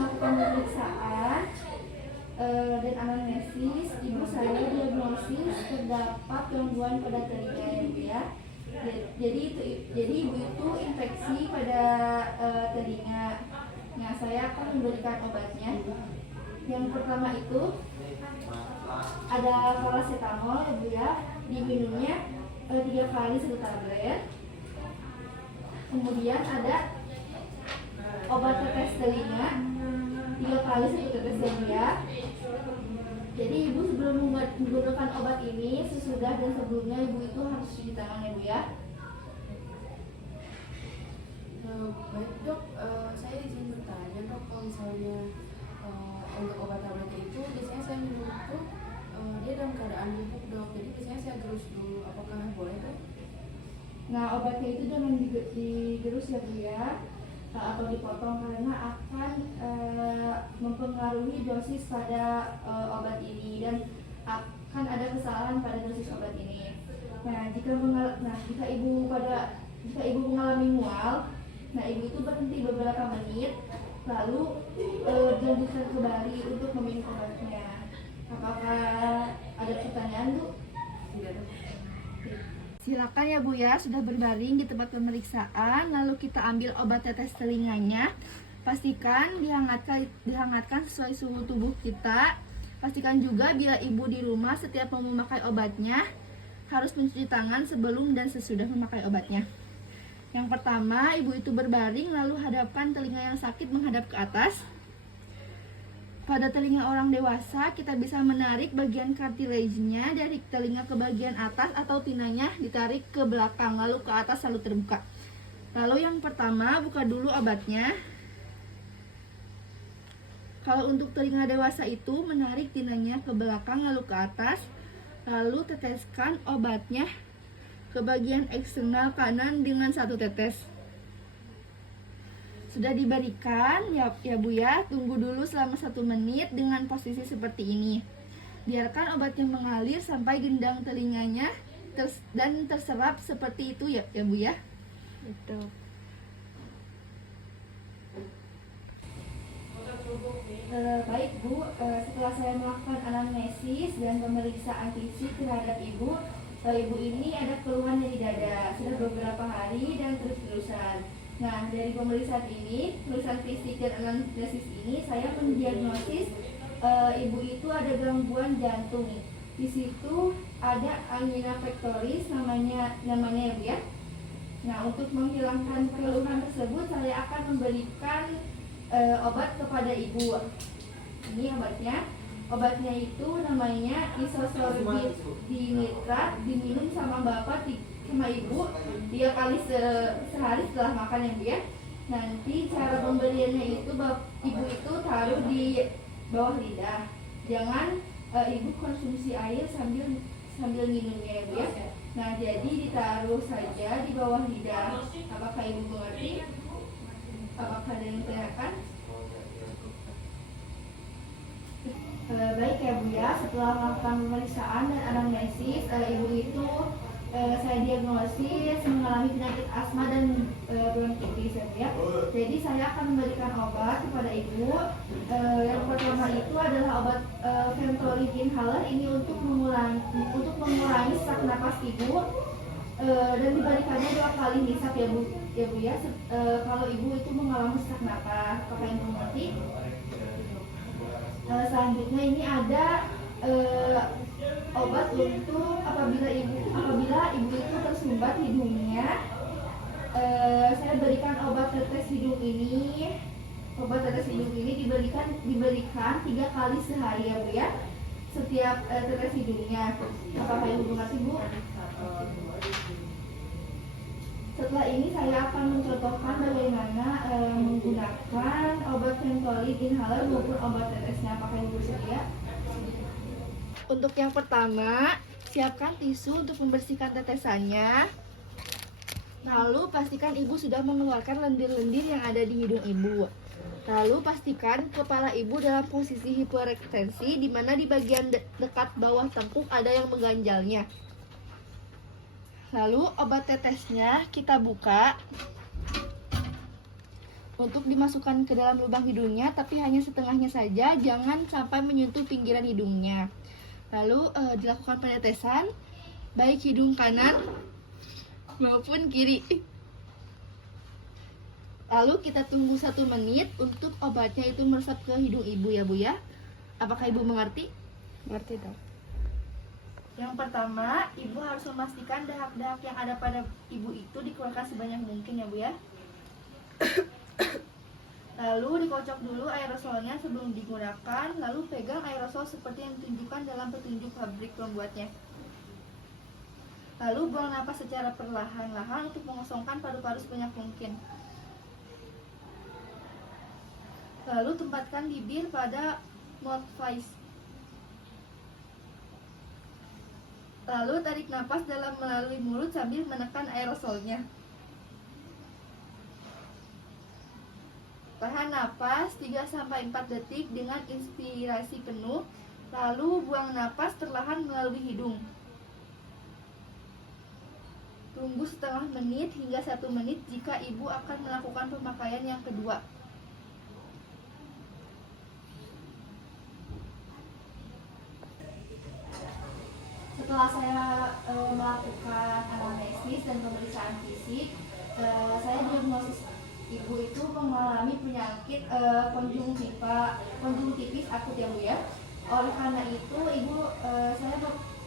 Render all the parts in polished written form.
melakukan pemeriksaan dan anamnesis, ibu saya diagnosis terdapat gangguan pada telinga ya Bu ya. Jadi ibu itu infeksi pada telinga. Nah, saya akan memberikan obatnya. Yang pertama itu ada paracetamol ya Bu ya, diminumnya 3 kali 1 tablet. Kemudian ada obat tetes telinga 3 kali 1 tetes ya. Jadi ibu sebelum menggunakan obat ini, sesudah dan sebelumnya ibu itu harus cuci tangan ya Bu ya. Baik dok, saya izin bertanya dok, kalau misalnya untuk obat tablet itu biasanya saya minum itu dia dalam keadaan bubuk dok, jadi biasanya saya gerus dulu, apakah boleh dok? Nah, obatnya itu jangan digerus ya Bu ya, atau dipotong, karena akan mempengaruhi dosis pada obat ini dan akan ada kesalahan pada dosis obat ini. Nah, jika ibu mengalami mual, nah ibu itu berhenti beberapa menit, lalu dilanjutkan kembali untuk meminum obatnya. Apakah ada pertanyaan Bu? Tidak dok. Silakan ya Bu ya, sudah berbaring di tempat pemeriksaan, lalu kita ambil obat tetes telinganya. Pastikan dihangatkan sesuai suhu tubuh kita. Pastikan juga bila ibu di rumah setiap mau memakai obatnya harus mencuci tangan sebelum dan sesudah memakai obatnya. Yang pertama, ibu itu berbaring lalu hadapkan telinga yang sakit menghadap ke atas. Pada telinga orang dewasa, kita bisa menarik bagian kartilagenya dari telinga ke bagian atas atau tinanya ditarik ke belakang lalu ke atas lalu terbuka. Lalu yang pertama, buka dulu obatnya. Kalau untuk telinga dewasa itu, menarik tinanya ke belakang lalu ke atas, lalu teteskan obatnya ke bagian eksternal kanan dengan 1 tetes. Sudah diberikan ya Bu ya, tunggu dulu selama 1 menit dengan posisi seperti ini. Biarkan obatnya mengalir sampai gendang telinganya dan terserap seperti itu ya Bu ya. Betul. Baik Bu, setelah saya melakukan anamnesis dan pemeriksaan fisik terhadap ibu ini ada keluhan dari dada sudah beberapa hari dan terus-terusan. Nah, dari pemeriksaan fisik dan anamnesis ini, saya mendiagnosis ibu itu ada gangguan jantung. Di situ ada angina pectoris namanya ya Bu ya. Nah, untuk menghilangkan keluhan tersebut, saya akan memberikan obat kepada ibu. Ini obatnya. Obatnya itu namanya isosorbit dinitrat, diminum sama bapak sama ibu 3 kali sehari setelah makan ya Bu ya. Nanti cara pemberiannya itu ibu itu taruh di bawah lidah. Jangan ibu konsumsi air sambil minumnya ya Bu ya. Nah, jadi ditaruh saja di bawah lidah. Apakah ibu mengerti? Apakah ada yang ditanyakan? Baik ya Bu ya, setelah melakukan pemeriksaan dan anamnesis, ibu itu saya diagnosis mengalami penyakit asma dan bronkitis ya Bu ya. Jadi saya akan memberikan obat kepada ibu. Yang pertama itu adalah obat Ventolin inhaler, ini untuk mengurangi sesak napas ibu, dan diberikannya 2 kali hisap ya Bu ya. Kalau ibu itu mengalami sesak napas, apakah ibu mengerti? Selanjutnya ini ada obat untuk apabila ibu itu tersumbat hidungnya. Saya berikan obat tetes hidung ini. Obat tetes hidung ini diberikan 3 kali sehari ya Bu ya. Setiap tetes hidungnya. Apakah ibu mengerti Bu? Setelah ini saya akan mencontohkan bagaimana menggunakan obat Ventolin inhaler maupun obat tetesnya. Apakah ibu bersedia? Untuk yang pertama, siapkan tisu untuk membersihkan tetesannya. Lalu pastikan ibu sudah mengeluarkan lendir-lendir yang ada di hidung ibu. Lalu pastikan kepala ibu dalam posisi hiperekstensi, di mana di bagian dekat bawah tengkuk ada yang mengganjalnya. Lalu obat tetesnya kita buka. untuk dimasukkan ke dalam lubang hidungnya, tapi hanya setengahnya saja, jangan sampai menyentuh pinggiran hidungnya. Lalu dilakukan penetesan baik hidung kanan maupun kiri. Lalu kita tunggu 1 menit untuk obatnya itu meresap ke hidung ibu ya Bu ya. Apakah ibu mengerti? Ngerti dok. Yang pertama, ibu harus memastikan dahak-dahak yang ada pada ibu itu dikeluarkan sebanyak mungkin ya Bu ya. Lalu dikocok dulu aerosolnya sebelum digunakan. Lalu pegang aerosol seperti yang ditunjukkan dalam petunjuk pabrik pembuatnya. Lalu buang napas secara perlahan-lahan untuk mengosongkan paru-paru sebanyak mungkin. Lalu tempatkan bibir pada mouth face. Lalu tarik napas dalam melalui mulut sambil menekan aerosolnya. Tahan napas 3-4 detik dengan inspirasi penuh, lalu buang napas perlahan melalui hidung. Tunggu setengah menit hingga 1 menit jika ibu akan melakukan pemakaian yang kedua. Setelah saya melakukan anamnesis dan pemeriksaan fisik, saya diagnosis ibu itu mengalami penyakit konjungtivis akut ya Bu ya. Oleh karena itu saya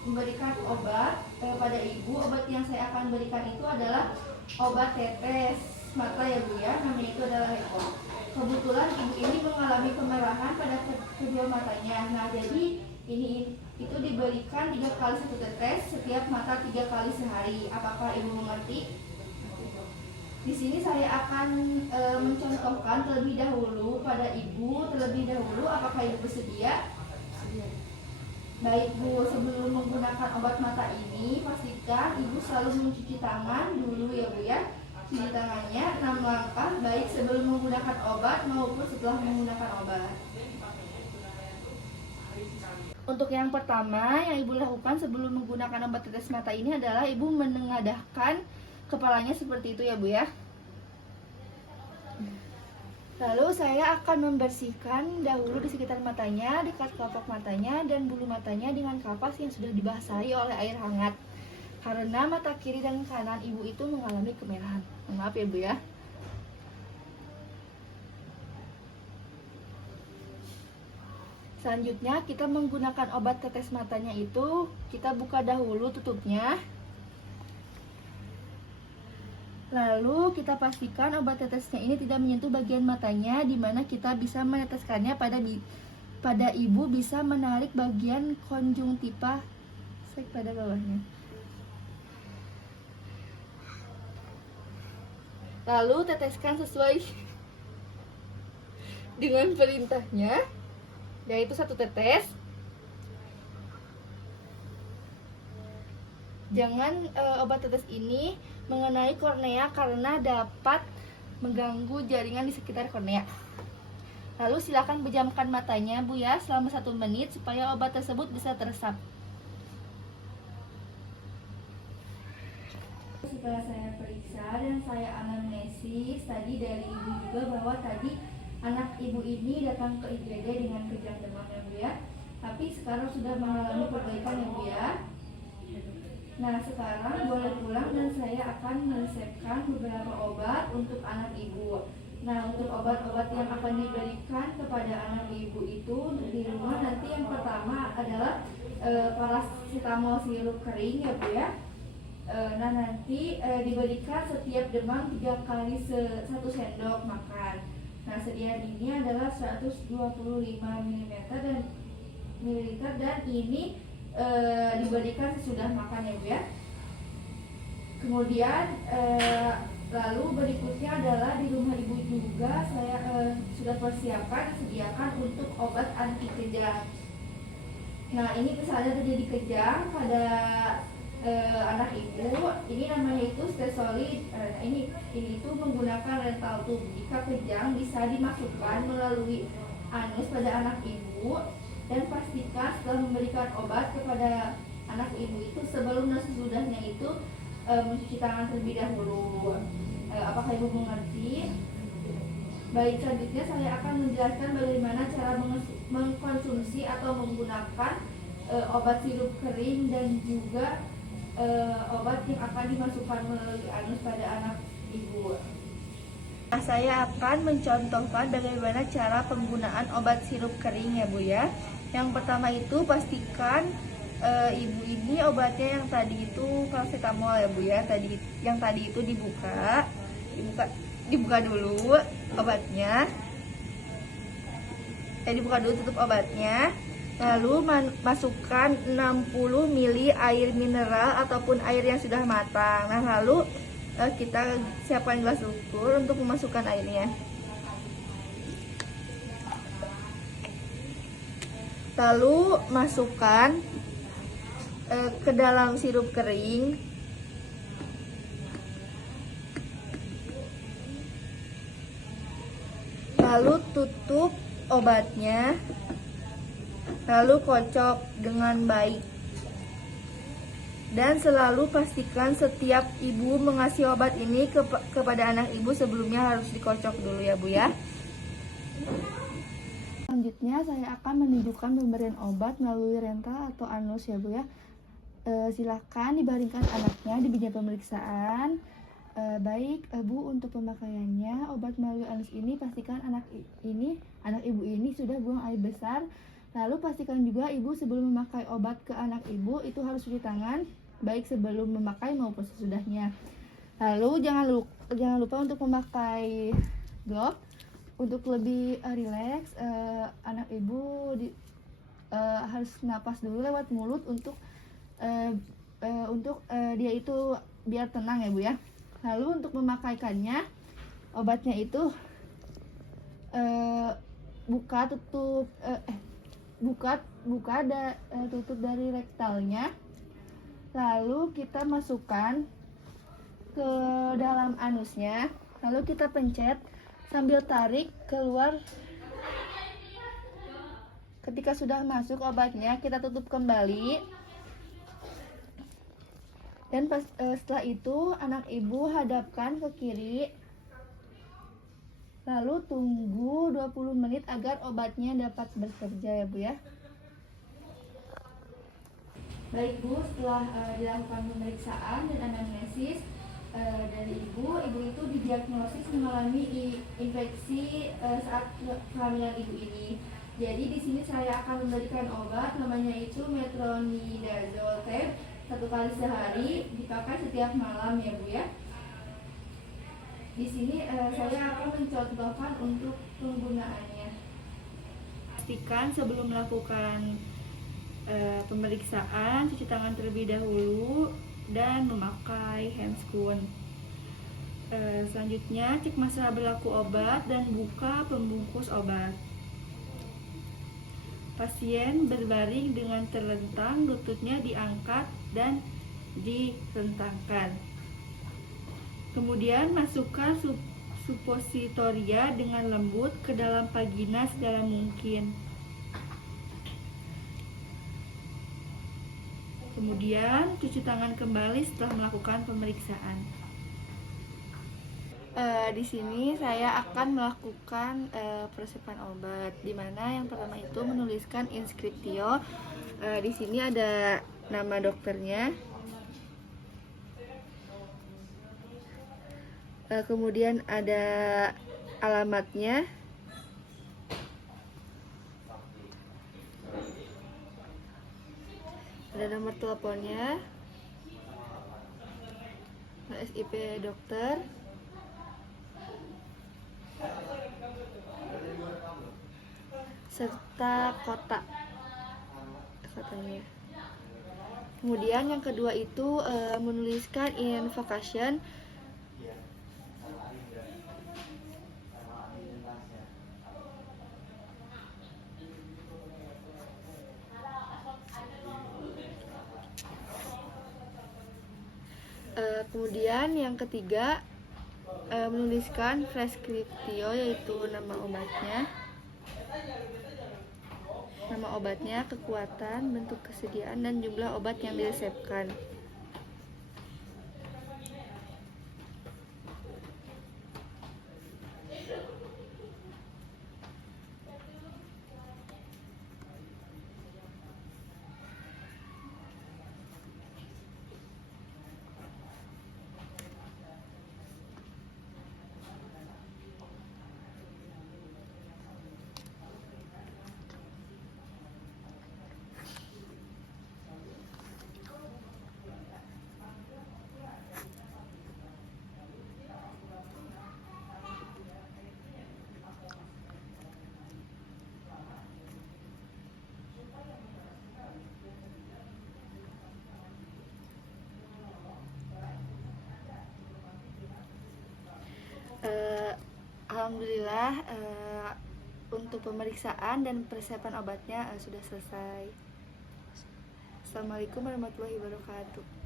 memberikan obat pada ibu. Obat yang saya akan berikan itu adalah obat tetes mata ya Bu ya. Namanya itu adalah Hepo. Kebetulan ibu ini mengalami kemerahan pada kedua matanya. Nah jadi itu diberikan 3 kali 1 tetes setiap mata 3 kali sehari. Apakah ibu mengerti? Di sini saya akan mencontohkan terlebih dahulu pada ibu apakah ibu bersedia? Baik Bu, sebelum menggunakan obat mata ini pastikan ibu selalu mencuci tangan dulu ya Bu ya. Cuci tangannya 6 langkah baik sebelum menggunakan obat maupun setelah menggunakan obat. Untuk yang pertama yang ibu lakukan sebelum menggunakan obat tetes mata ini adalah ibu menengadahkan kepalanya seperti itu ya Bu ya. Lalu saya akan membersihkan dahulu di sekitar matanya, dekat kelopak matanya dan bulu matanya dengan kapas yang sudah dibasahi oleh air hangat. Karena mata kiri dan kanan ibu itu mengalami kemerahan. Maaf ya Bu ya. Selanjutnya kita menggunakan obat tetes matanya itu, kita buka dahulu tutupnya. Lalu kita pastikan obat tetesnya ini tidak menyentuh bagian matanya, di mana kita bisa meneteskannya pada ibu bisa menarik bagian konjungtiva pada bawahnya. Lalu teteskan sesuai dengan perintahnya, yaitu 1 tetes. Jangan obat tetes ini mengenai kornea karena dapat mengganggu jaringan di sekitar kornea. Lalu silakan pejamkan matanya Bu ya selama 1 menit supaya obat tersebut bisa teresap. Setelah saya periksa dan saya anamnesis tadi dari ibu juga bahwa tadi anak ibu ini datang ke IGD dengan kejang demam ya Bu ya. Tapi sekarang sudah mengalami perbaikan ya Bu ya. Nah sekarang boleh pulang dan saya akan meresepkan beberapa obat untuk anak ibu. Nah untuk obat-obat yang akan diberikan kepada anak ibu itu untuk di rumah nanti yang pertama adalah paracetamol sirup kering ya Bu ya. Nah nanti diberikan setiap demam 3 kali 1 sendok makan. Nah sediaan ini adalah 125 ml dan ini diberikan sesudah makan ya Bu ya. Kemudian lalu berikutnya adalah di rumah ibu juga saya sudah persiapkan sediakan untuk obat anti kejang. Nah ini misalnya terjadi kejang pada anak ibu, ini namanya itu stesolid. Ini itu menggunakan rental tube. Jika kejang bisa dimasukkan melalui anus pada anak ibu. Dan pastikan setelah memberikan obat kepada anak ibu itu sebelum dan sesudahnya itu mencuci tangan terlebih dahulu. Apakah ibu mengerti? Baik, selanjutnya saya akan menjelaskan bagaimana cara mengkonsumsi atau menggunakan obat sirup kering dan juga obat yang akan dimasukkan melalui anus pada anak ibu. Saya akan mencontohkan bagaimana cara penggunaan obat sirup kering ya Bu ya. Yang pertama itu pastikan ibu ini obatnya yang tadi itu paracetamol ya Bu ya. Yang tadi itu dibuka dulu obatnya. Dibuka dulu tutup obatnya. Lalu masukkan 60 ml air mineral ataupun air yang sudah matang. Nah, lalu kita siapkan gelas ukur untuk memasukkan airnya. Lalu masukkan ke dalam sirup kering. Lalu tutup obatnya. Lalu kocok dengan baik. Dan selalu pastikan setiap ibu mengasih obat ini kepada anak ibu sebelumnya harus dikocok dulu ya Bu ya. Selanjutnya saya akan menunjukkan pemberian obat melalui rental atau anus ya Bu ya. Silakan dibaringkan anaknya di meja pemeriksaan. Baik Bu, untuk pemakaiannya obat melalui anus ini pastikan anak ibu ini sudah buang air besar. Lalu pastikan juga ibu sebelum memakai obat ke anak ibu itu harus cuci tangan baik sebelum memakai maupun sesudahnya. Lalu jangan lupa untuk memakai glove. Untuk lebih rileks, anak ibu harus napas dulu lewat mulut untuk dia itu biar tenang ya Bu ya. Lalu untuk memakaikannya obatnya itu tutup dari rektalnya. Lalu kita masukkan ke dalam anusnya. Lalu kita pencet sambil tarik keluar. Ketika sudah masuk obatnya, kita tutup kembali. Dan setelah itu anak ibu hadapkan ke kiri. Lalu tunggu 20 menit agar obatnya dapat bekerja ya Bu ya. Baik Bu, setelah dilakukan pemeriksaan dan anamnesis dari ibu itu didiagnosis mengalami infeksi saat kehamilan ibu ini. Jadi di sini saya akan memberikan obat namanya itu metronidazole tab 1 kali sehari, dipakai setiap malam ya Bu ya. Di sini saya akan mencontohkan untuk penggunaannya. Pastikan sebelum melakukan pemeriksaan cuci tangan terlebih dahulu dan memakai handscoon. Selanjutnya cek masa berlaku obat dan buka pembungkus obat. Pasien berbaring dengan terlentang, lututnya diangkat dan direntangkan. Kemudian masukkan supositoria dengan lembut ke dalam vagina sedalam mungkin. Kemudian cuci tangan kembali setelah melakukan pemeriksaan. Di sini saya akan melakukan peresepan obat, di mana yang pertama itu menuliskan inskriptio. Di sini ada nama dokternya, kemudian ada alamatnya, ada nomor teleponnya, SIP dokter, serta kotanya. Kemudian yang kedua itu menuliskan invocation. Kemudian yang ketiga menuliskan preskriptio, yaitu nama obatnya, kekuatan, bentuk kesediaan, dan jumlah obat yang diresepkan. Alhamdulillah untuk pemeriksaan dan persiapan obatnya sudah selesai. Assalamualaikum warahmatullahi wabarakatuh.